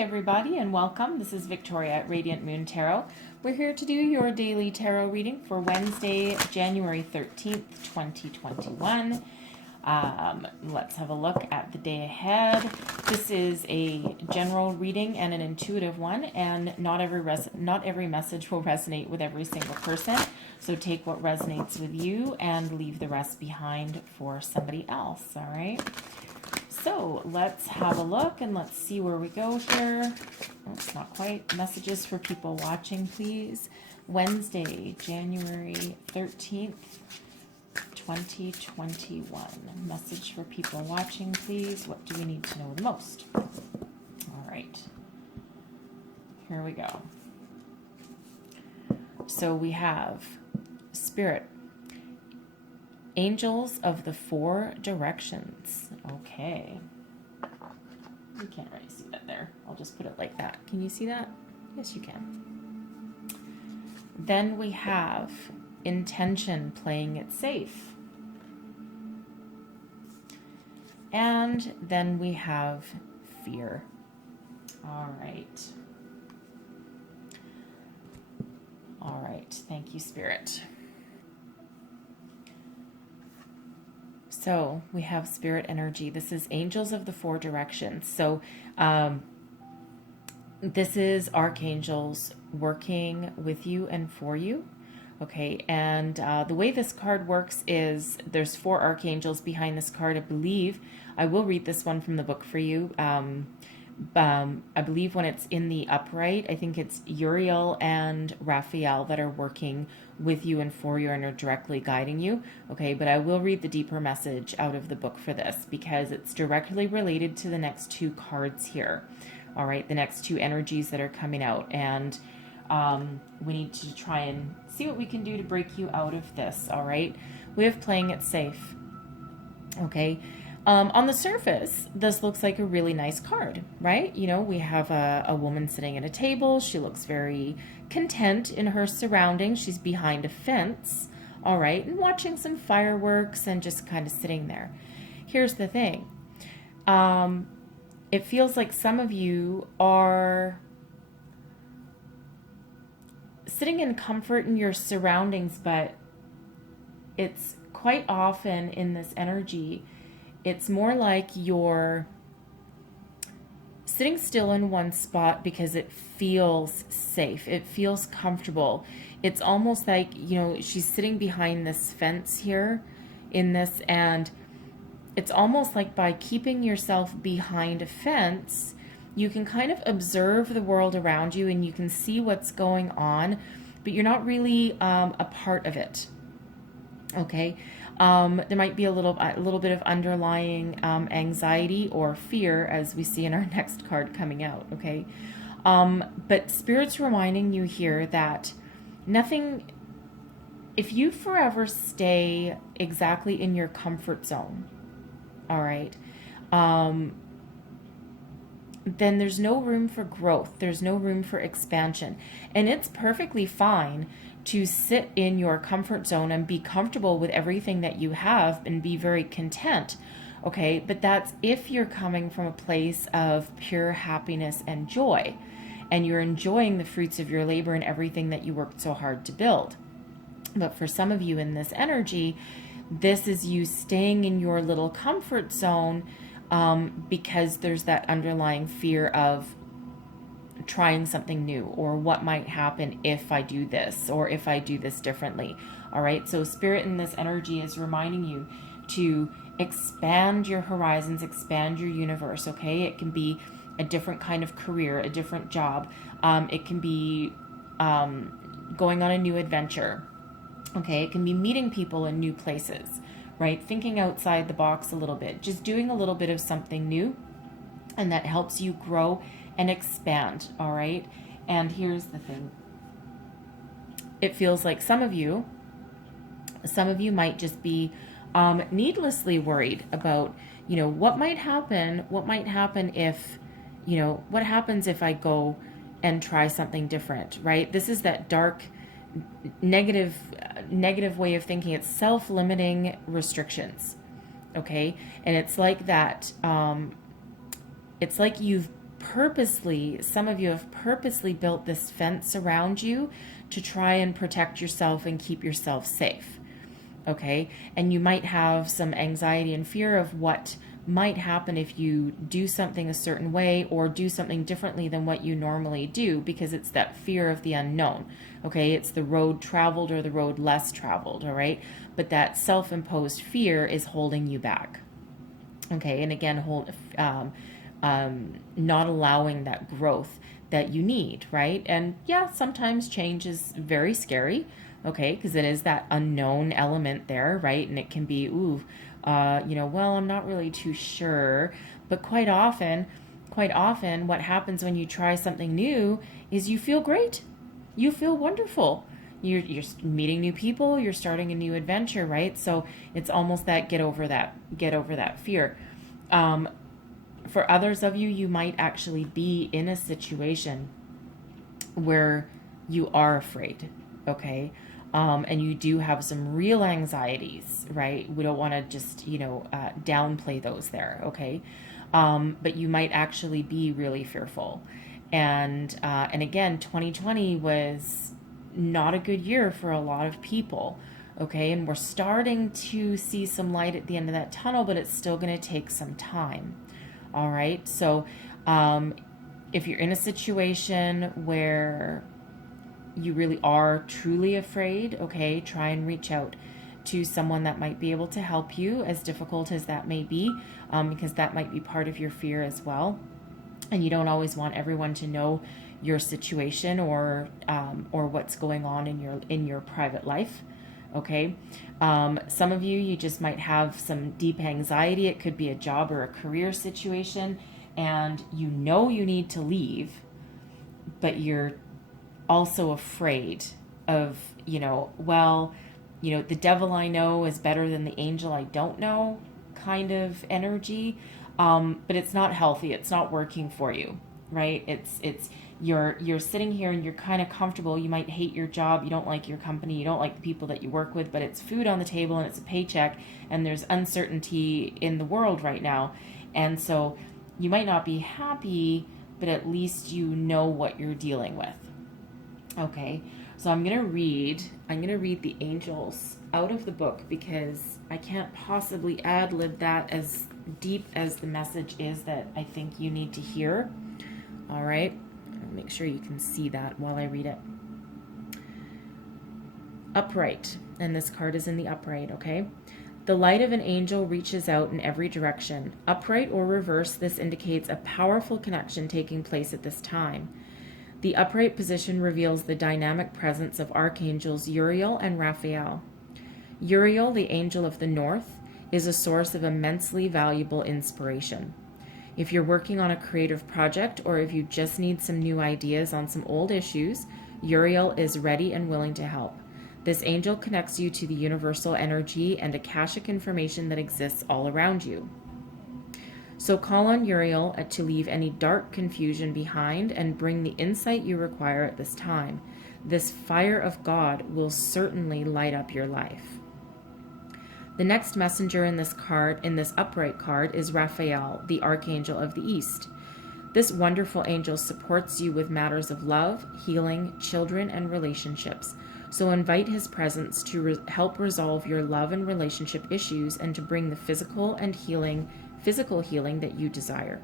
everybody, and welcome. This is Victoria at Radiant Moon Tarot. We're here to do your daily tarot reading for Wednesday, January 13th, 2021. Let's have a look at the day ahead. This is a general reading and an intuitive one, and not every message will resonate with every single person. So take what resonates with you and leave the rest behind for somebody else, all right? So let's have a look and let's see where we go here. Oh, it's not quite. Messages for people watching, please. Wednesday, January 13th, 2021. Message for people watching, please. What do we need to know the most? All right. Here we go. So we have Spirit. Angels of the Four Directions. Okay. You can't really see that there. I'll just put it like that. Can you see that? Yes, you can. Then we have Intention, playing it safe. And then we have Fear. All right. All right. Thank you, Spirit. So we have Spirit energy. This is Angels of the Four Directions. So this is archangels working with you and for you. Okay, and the way this card works is there's four archangels behind this card, I believe. I will read this one from the book for you. I believe when it's in the upright, I think it's Uriel and Raphael that are working with you and for you and are directly guiding you. Okay, but I will read the deeper message out of the book for this because it's directly related to the next two cards here. All right, the next two energies that are coming out. And we need to try and see what we can do to break you out of this. All right, we have playing it safe. Okay. On the surface, this looks like a really nice card, right? You know, we have a woman sitting at a table. She looks very content in her surroundings. She's behind a fence, all right, and watching some fireworks and just kind of sitting there. Here's the thing. It feels like some of you are sitting in comfort in your surroundings, but it's quite often in this energy, it's more like you're sitting still in one spot because it feels safe. It feels comfortable. It's almost like, you know, she's sitting behind this fence here in this, and it's almost like by keeping yourself behind a fence, you can kind of observe the world around you and you can see what's going on, but you're not really a part of it. Okay. There might be a little bit of underlying anxiety or fear, as we see in our next card coming out, okay? But Spirit's reminding you here that nothing, if you forever stay exactly in your comfort zone, all right, then there's no room for growth. There's no room for expansion. And it's perfectly fine to sit in your comfort zone and be comfortable with everything that you have and be very content, okay? But that's if you're coming from a place of pure happiness and joy, and you're enjoying the fruits of your labor and everything that you worked so hard to build. But for some of you in this energy, this is you staying in your little comfort zone because there's that underlying fear of trying something new, or what might happen if I do this, or if I do this differently. All right, so Spirit in this energy is reminding you to expand your horizons, expand your universe. Okay, it can be a different kind of career, a different job. It can be going on a new adventure. Okay, it can be meeting people in new places, right? Thinking outside the box a little bit, just doing a little bit of something new, and that helps you grow and expand, all right? And here's the thing. It feels like some of you might just be needlessly worried about, you know, what might happen if, you know, what happens if I go and try something different, right? This is that dark, negative way of thinking. It's self-limiting restrictions, okay? And it's like that, it's like you've some of you have purposely built this fence around you to try and protect yourself and keep yourself safe. Okay? And you might have some anxiety and fear of what might happen if you do something a certain way or do something differently than what you normally do, because it's that fear of the unknown. Okay? It's the road traveled or the road less traveled, all right? But that self-imposed fear is holding you back. Okay? And again, not allowing that growth that you need, right? And yeah, sometimes change is very scary, okay, because it is that unknown element there, right? And it can be, well, I'm not really too sure. But quite often, what happens when you try something new is you feel great. You feel wonderful. You're meeting new people. You're starting a new adventure, right? So it's almost that get over that fear. For others of you, you might actually be in a situation where you are afraid, okay? And you do have some real anxieties, right? We don't want to just, downplay those there, okay? But you might actually be really fearful. And again, 2020 was not a good year for a lot of people, okay? And we're starting to see some light at the end of that tunnel, but it's still going to take some time. All right. So if you're in a situation where you really are truly afraid, okay, try and reach out to someone that might be able to help you, as difficult as that may be, because that might be part of your fear as well. And you don't always want everyone to know your situation or what's going on in your private life. Okay. Some of you just might have some deep anxiety. It could be a job or a career situation, and you need to leave, but you're also afraid of, the devil I know is better than the angel I don't know kind of energy. But it's not healthy. It's not working for you, right? You're sitting here and you're kind of comfortable. You might hate your job. You don't like your company. You don't like the people that you work with, but it's food on the table and it's a paycheck, and there's uncertainty in the world right now. And so you might not be happy, but at least you know what you're dealing with. Okay. So I'm going to read the angels out of the book, because I can't possibly ad-lib that as deep as the message is that I think you need to hear. All right. Make sure you can see that while I read it. Upright, and this card is in the upright, okay? The light of an angel reaches out in every direction. Upright or reverse, this indicates a powerful connection taking place at this time. The upright position reveals the dynamic presence of archangels Uriel and Raphael. Uriel, the angel of the north, is a source of immensely valuable inspiration. If you're working on a creative project, or if you just need some new ideas on some old issues, Uriel is ready and willing to help. This angel connects you to the universal energy and akashic information that exists all around you. So call on Uriel to leave any dark confusion behind and bring the insight you require at this time. This fire of God will certainly light up your life. The next messenger in this upright card, is Raphael, the archangel of the east. This wonderful angel supports you with matters of love, healing, children, and relationships. So invite his presence to help resolve your love and relationship issues, and to bring the physical healing that you desire.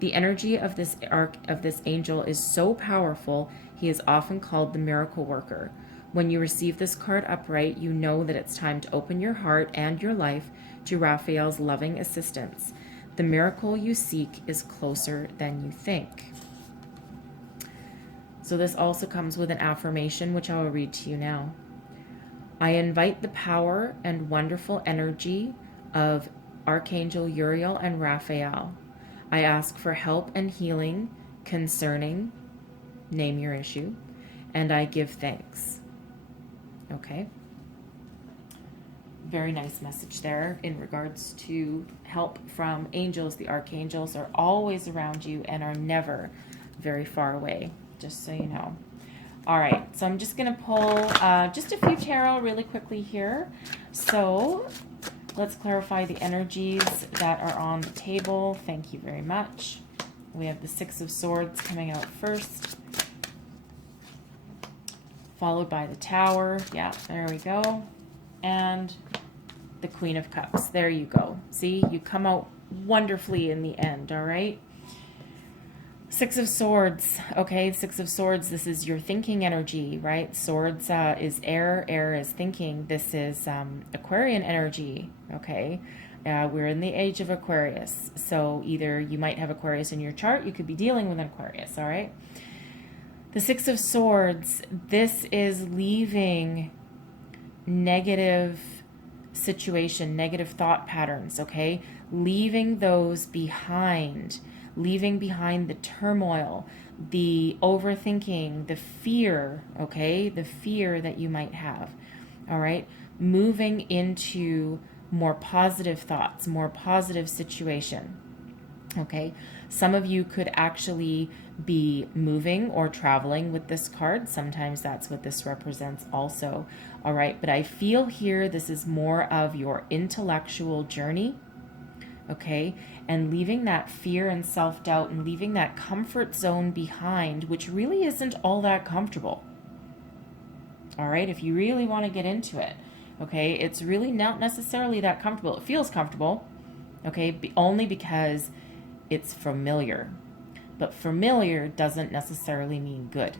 The energy of this angel is so powerful, he is often called the miracle worker. When you receive this card upright, you know that it's time to open your heart and your life to Raphael's loving assistance. The miracle you seek is closer than you think. So this also comes with an affirmation, which I will read to you now. I invite the power and wonderful energy of Archangel Uriel and Raphael. I ask for help and healing concerning, name your issue, and I give thanks. Okay. Very nice message there in regards to help from angels. The archangels are always around you and are never very far away, just so you know. All right, so I'm just going to pull just a few tarot really quickly here. So let's clarify the energies that are on the table. Thank you very much. We have the Six of Swords coming out first, followed by the Tower. Yeah, there we go. And the Queen of Cups. There you go. See, you come out wonderfully in the end, all right? Six of Swords. Okay, Six of Swords, this is your thinking energy, right? Swords is air. Air is thinking. This is Aquarian energy, okay? We're in the age of Aquarius. So either you might have Aquarius in your chart, you could be dealing with an Aquarius, all right? The Six of Swords, this is leaving negative situation, negative thought patterns, okay? Leaving those behind, leaving behind the turmoil, the overthinking, the fear, okay? The fear that you might have, all right? Moving into more positive thoughts, more positive situation, okay? Some of you could actually be moving or traveling with this card. Sometimes that's what this represents also. All right, but I feel here this is more of your intellectual journey, okay? And leaving that fear and self-doubt and leaving that comfort zone behind, which really isn't all that comfortable. All right, if you really want to get into it, okay? It's really not necessarily that comfortable. It feels comfortable, okay? Only because it's familiar. But familiar doesn't necessarily mean good.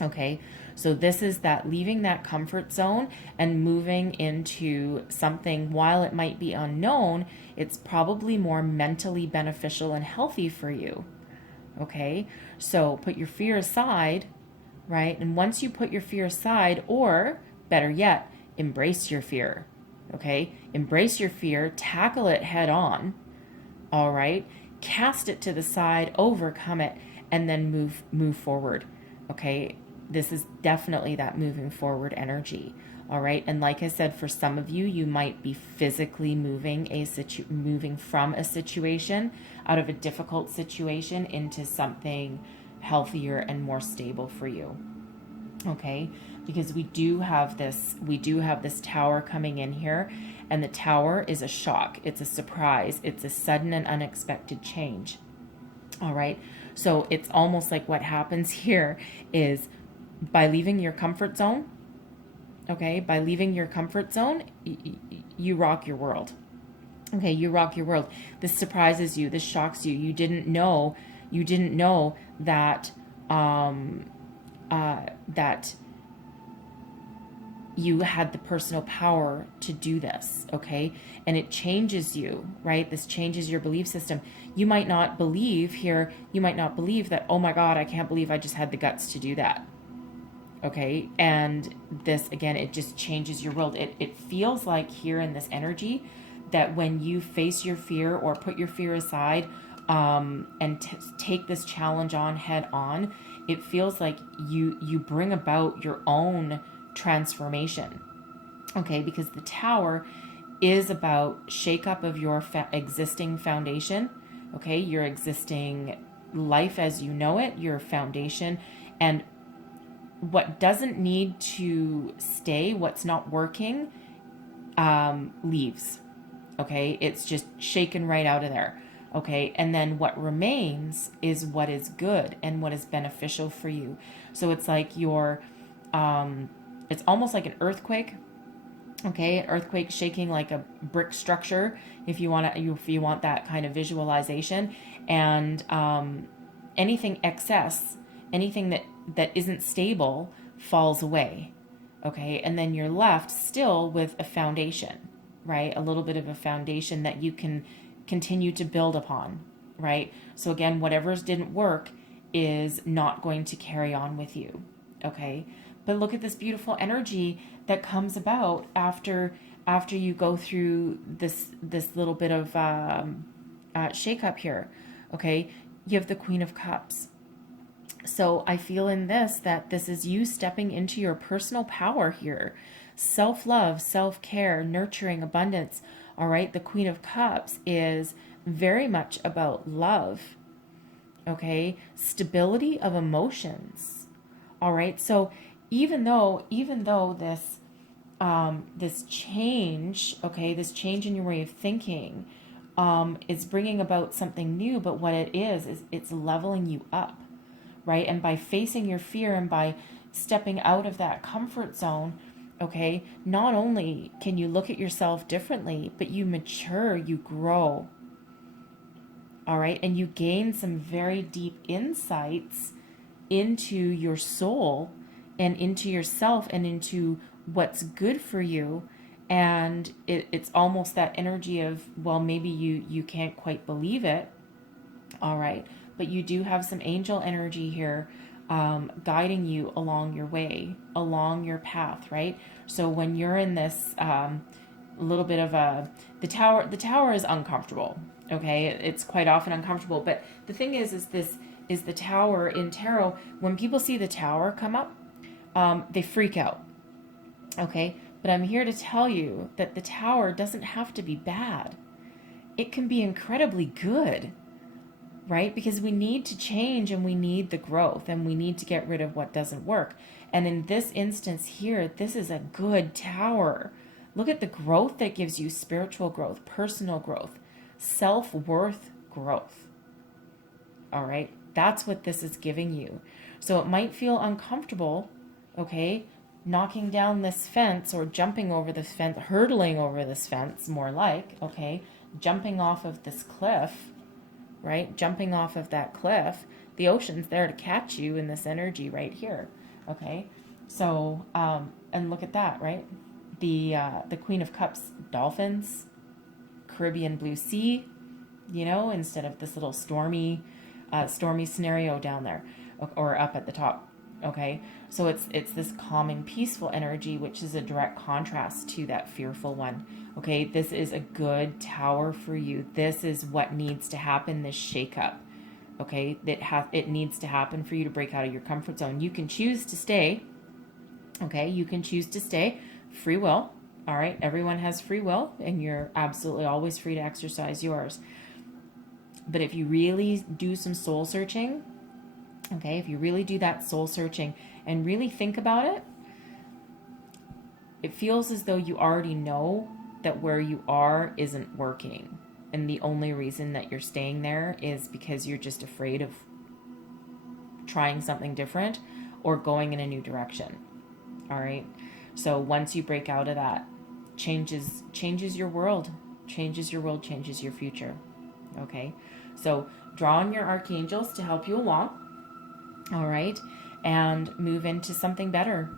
Okay, so this is that leaving that comfort zone and moving into something, while it might be unknown, it's probably more mentally beneficial and healthy for you. Okay, so put your fear aside, right? And once you put your fear aside, or better yet, embrace your fear. Okay, embrace your fear, tackle it head on. All right, cast it to the side, overcome it, and then move forward. Okay, this is definitely that moving forward energy. All right, and like I said, for some of you, you might be physically moving from a situation, out of a difficult situation, into something healthier and more stable for you. Okay, because we do have this Tower coming in here, and the Tower is a shock, it's a surprise, it's a sudden and unexpected change. All right, so it's almost like what happens here is, by leaving your comfort zone, okay, by leaving your comfort zone, you rock your world. Okay, you rock your world. This surprises you, this shocks you. You didn't know that that you had the personal power to do this, okay? And it changes you, right? This changes your belief system. You might not believe that, oh my God, I can't believe I just had the guts to do that, okay? And this, again, it just changes your world. It feels like here in this energy that when you face your fear or put your fear aside and take this challenge on head on, it feels like you bring about your own transformation, okay? Because the Tower is about shakeup of your existing foundation, okay? Your existing life as you know it, your foundation, and what doesn't need to stay, what's not working, leaves, okay? It's just shaken right out of there. Okay, and then what remains is what is good and what is beneficial for you. So it's like it's almost like an earthquake. Okay, an earthquake shaking like a brick structure, if you want that kind of visualization. And anything excess, anything that isn't stable, falls away. Okay, and then you're left still with a foundation, right? A little bit of a foundation that you can continue to build upon, right? So again, whatever's didn't work is not going to carry on with you, okay? But look at this beautiful energy that comes about after you go through this little bit of shake-up here, okay? You have the Queen of Cups. So I feel in this that this is you stepping into your personal power here. Self-love, self-care, nurturing, abundance. All right, the Queen of Cups is very much about love, okay? Stability of emotions, all right? So even though this change, okay, this change in your way of thinking is bringing about something new, but what it is it's leveling you up, right? And by facing your fear and by stepping out of that comfort zone, okay, not only can you look at yourself differently, but you mature, you grow, all right? And you gain some very deep insights into your soul and into yourself and into what's good for you. And it's almost that energy of, well, maybe you can't quite believe it, all right, but you do have some angel energy here, guiding you along your way, along your path, right? So when you're in this little bit of the tower is uncomfortable, okay? It's quite often uncomfortable, but the thing is the tower in tarot, when people see the tower come up, they freak out, okay? But I'm here to tell you that the tower doesn't have to be bad. It can be incredibly good, right? Because we need to change and we need the growth and we need to get rid of what doesn't work. And in this instance here, this is a good tower. Look at the growth that gives you: spiritual growth, personal growth, self-worth growth. All right? That's what this is giving you. So it might feel uncomfortable, okay? Knocking down this fence or jumping over this fence, hurdling over this fence, more like, okay? Jumping off of this cliff, right? Jumping off of that cliff. The ocean's there to catch you in this energy right here, okay? So, and look at that, right? The Queen of Cups, dolphins, Caribbean blue sea, you know, instead of this little stormy scenario down there or up at the top. Okay, so it's this calming, peaceful energy, which is a direct contrast to that fearful one. Okay, this is a good tower for you. This is what needs to happen, this shakeup. Okay, it needs to happen for you to break out of your comfort zone. You can choose to stay. Okay, you can choose to stay. Free will. All right, everyone has free will, and you're absolutely always free to exercise yours. But if you really do some soul searching, okay, if you really do that soul searching and really think about it, it feels as though you already know that where you are isn't working. And the only reason that you're staying there is because you're just afraid of trying something different or going in a new direction. All right. So once you break out of that, changes your world, changes your future. Okay. So draw on your archangels to help you along. All right, and move into something better.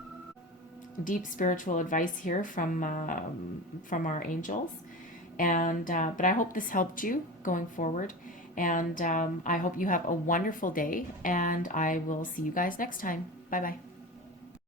Deep spiritual advice here from our angels, and but I hope this helped you going forward, and I hope you have a wonderful day, and I will see you guys next time. Bye bye.